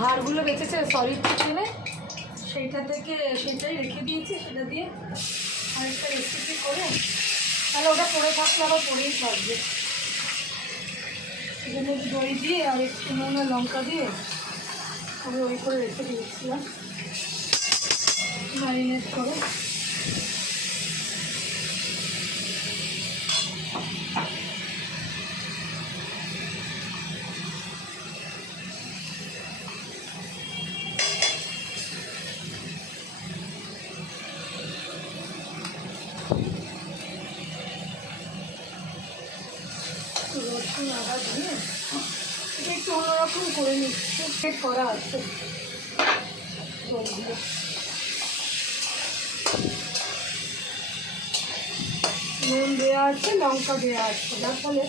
হাড়গুলো বেঁচেছে সলিড চিকেনে, সেইটা থেকে সেটাই রেখে দিয়েছি। সেটা দিয়ে আরেকটা রেসিপি করে, তাহলে ওটা পড়ে থাকলে আবার পড়েই থাকবে। এখানে দই দিয়ে আর একটু নুন আর লঙ্কা দিয়ে আমি ওই করে রেখে দিয়েছিলাম ম্যারিনেট করে। রসুন আদা দিয়ে এটা একটু অন্যরকম করে নিচ্ছি, করা আছে। নুন দেওয়া আছে, লঙ্কা দেওয়া আছে, যার ফলে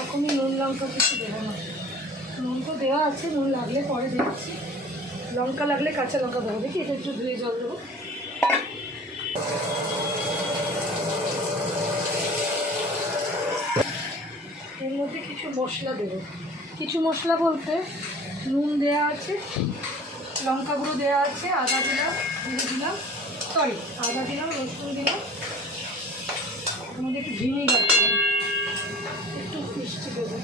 এখনই নুন লঙ্কা কিছু দেবো না। নুন তো দেওয়া আছে, নুন লাগলে পরে দিচ্ছি। লঙ্কা লাগলে কাঁচা লঙ্কা দেবো। দেখি এটা একটু ধুয়ে জল দেবো। এর মধ্যে কিছু মশলা দেবো। কিছু মশলা বলতে নুন দেওয়া আছে, লঙ্কা গুঁড়ো দেওয়া আছে, আদা দিলাম, জিরে দিলাম, সরি আদা দিলাম, রসুন দিলাম, এর মধ্যে একটু ভিনিগার দেবো, একটু মিষ্টি দেবো।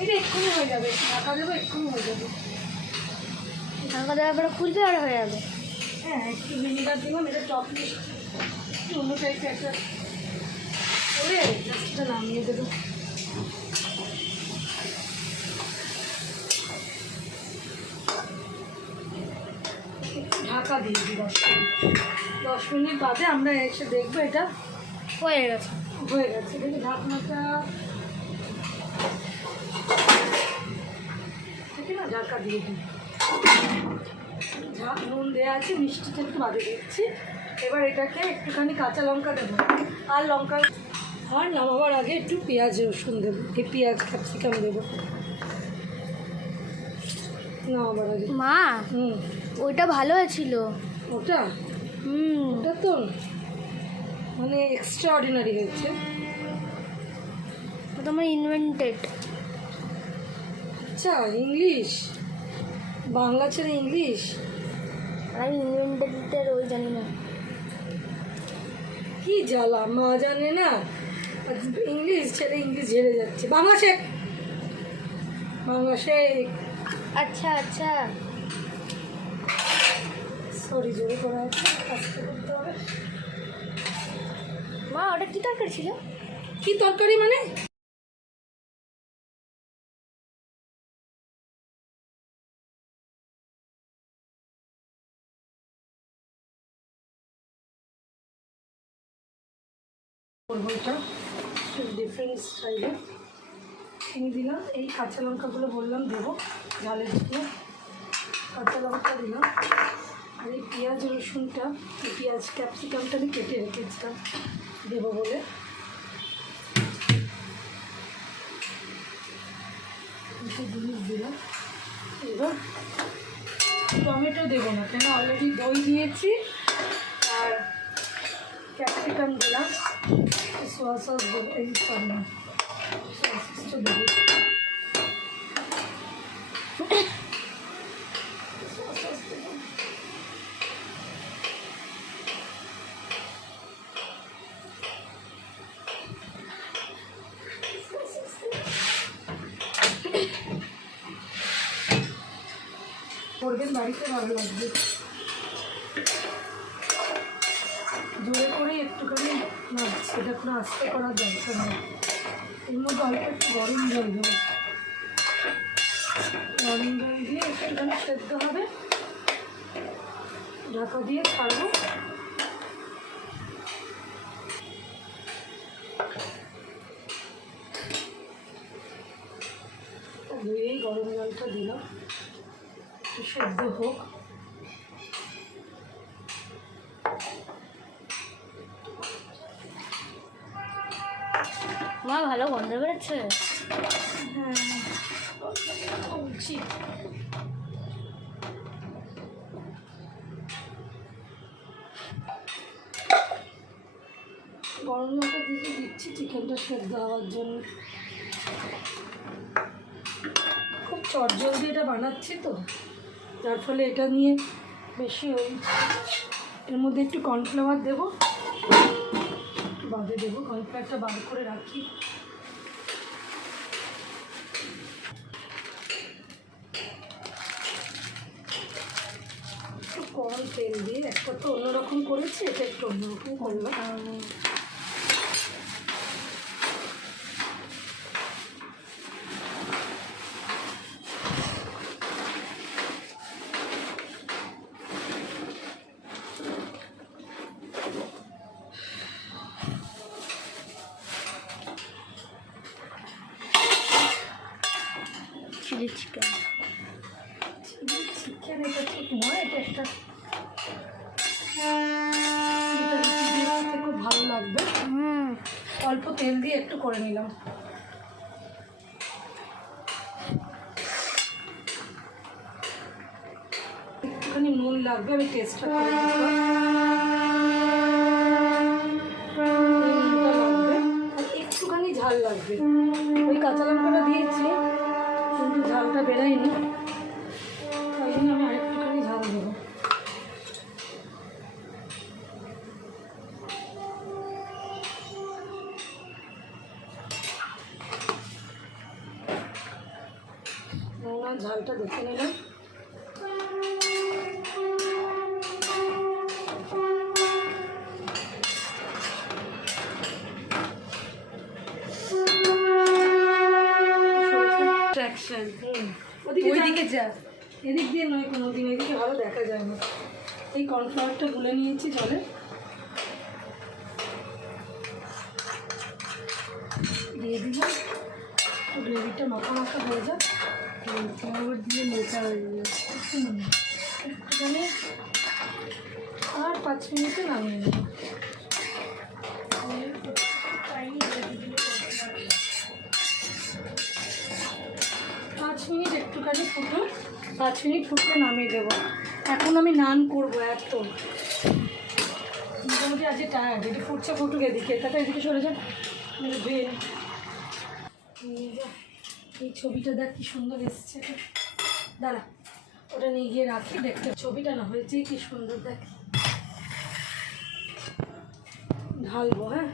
এটা এক্ষুনি হয়ে যাবে, ঢাকা দেবো, এক্ষুনি হয়ে যাবে। ঢাকা দেওয়ার পরে খুলতে আর হয়ে যাবে। হ্যাঁ, একটু ভিনিগার দিলাম, এটা টক মিষ্টি একটু অন্য টাইপের একটা করে জাস্টটা নামিয়ে দেবো। ঢাকা দিয়ে দিই 10 মিনিট বাদে আমরা এসে দেখবো এটা হয়ে গেছে। হয়ে গেছে। দেখি ঢাকনাটা দেখি না, ঢাকা দিয়ে দিই। নুন দেওয়া আছে, মিষ্টিটা একটু বাদে দিচ্ছি। এবার এটাকে একটুখানি কাঁচা লঙ্কা দেবো আর লঙ্কা, আর নামাবার আগে একটু পেঁয়াজ রসুন দেবো, এই পেঁয়াজ ক্যাপসিকাম দেবো নামাবার আগে। মা ওইটা ভালো হয়েছিল। ওটা ওটা তো মানে এক্সট্রা অর্ডিনারি হয়েছে। ওটা আমার ইনভেন্টেড। আচ্ছা, ইংলিশ, বাংলা ছেড়ে ইংলিশ। আমি ইনভেন্টেডের ওই জানি না কি জ্বালা, মা জানে না, ইংলিশ ছেড়ে ইংলিশ ঝেড়ে যাচ্ছে। বাংলা শেখ, বাংলা শেখ। আচ্ছা আচ্ছা, সরি, জোরে করা আছে, আস্তে করতে হবে। মা ওটা কী তরকারি ছিল? কি তরকারি মানে? ওইটা ডিফারেন্ট স্টাইলে চিনি দিলাম। এই কাঁচা লঙ্কাগুলো বললাম দেবো ঝালের জন্য, কাঁচা লঙ্কা দিলাম। আর এই পেঁয়াজ রসুনটা, এই পেঁয়াজ ক্যাপসিকামটা আমি কেটে রেখেছিলাম দেবো বলে। এইসব জিনিস দিলাম। এবার টমেটো দেবো না, কেন অলরেডি দই দিয়েছি আর ক্যাপসিকাম দিলাম। সোয়া সস দেবো, এই সরি না, সোয়া সসটা দেবো। সোয়া সস দেবো। করবেন বাড়িতে, ভালো লাগবে। জোরে করে একটুখানি নাড়ছি, এটা কোনো আস্তে করার দরকার নেই। এর মধ্যে অল্প একটু গরম জল দেবো, গরম জল দিয়ে একটুখানি সেদ্ধ হবে, ঢাকা দিয়ে ছাড়বো। ধুয়েই গরম জলটা দিলাম, একটু সেদ্ধ হোক। মা ভালো গন্ধ বেরোচ্ছে। হ্যাঁ, বলছি গরম জলটা দিয়ে দিচ্ছি চিকেনটা সেদ্ধ হওয়ার জন্য। খুব চটজলদি এটা বানাচ্ছি তো, যার ফলে এটা নিয়ে বেশি ওই এর মধ্যে একটু কর্নফ্লাওয়ার দেবো, একটু বাদে দেবো, কর্নফ্লাওয়ারটা বার করে রাখি। একটু কম তেল দিয়ে একটা তো অন্যরকম করেছি, এটা একটু অন্যরকম করলাম। Chilli chicken. চিকেন এটা ঠিক নয়, এটা একটা খুব ভালো লাগবে। অল্প তেল দিয়ে একটু করে নিলাম। একটুখানি নুন লাগবে, আমি টেস্টটা করে দিলাম। নুনটা লাগবে আর একটুখানি ঝাল লাগবে। ওই কাঁচা লঙ্কাটা দিয়েছি কিন্তু ঝালটা বেরোয়নি, তাই জন্য আমি আরেকটুখানি ঝাল দেবো। নুন আর ঝালটা দেখে নিলাম। ওইদিকে যা, এদিক দিয়ে নয় কোনো দিন, এদিকে ভালো দেখা যায় না। এই কর্নফ্লাওয়ারটা গুলে নিয়েছি জলে, দিয়ে দিলাম। তো গ্রেভিটা মাখা মাখা হয়ে যাক, কর্নফ্লাওয়ার দিয়ে মোটা হয়ে যাবে একটুখানি, আর 5 মিনিটে নামিয়ে নেব। 5 মিনিট একটুখানি ফুটুক, 5 মিনিট ফুটতে নামিয়ে দেবো। এখন আমি নান করবো এত মোটামুটি আজকে টায়ার্ড, এটি ফুটছে ফুটুক, এদিকে তাতে এদিকে সরে যান। এই ছবিটা দেখ কি সুন্দর এসছে, দাঁড়া ওটা নিয়ে গিয়ে রাখি, দেখতে ছবিটা না হয়েছে কি সুন্দর দেখ। ঢালবো, হ্যাঁ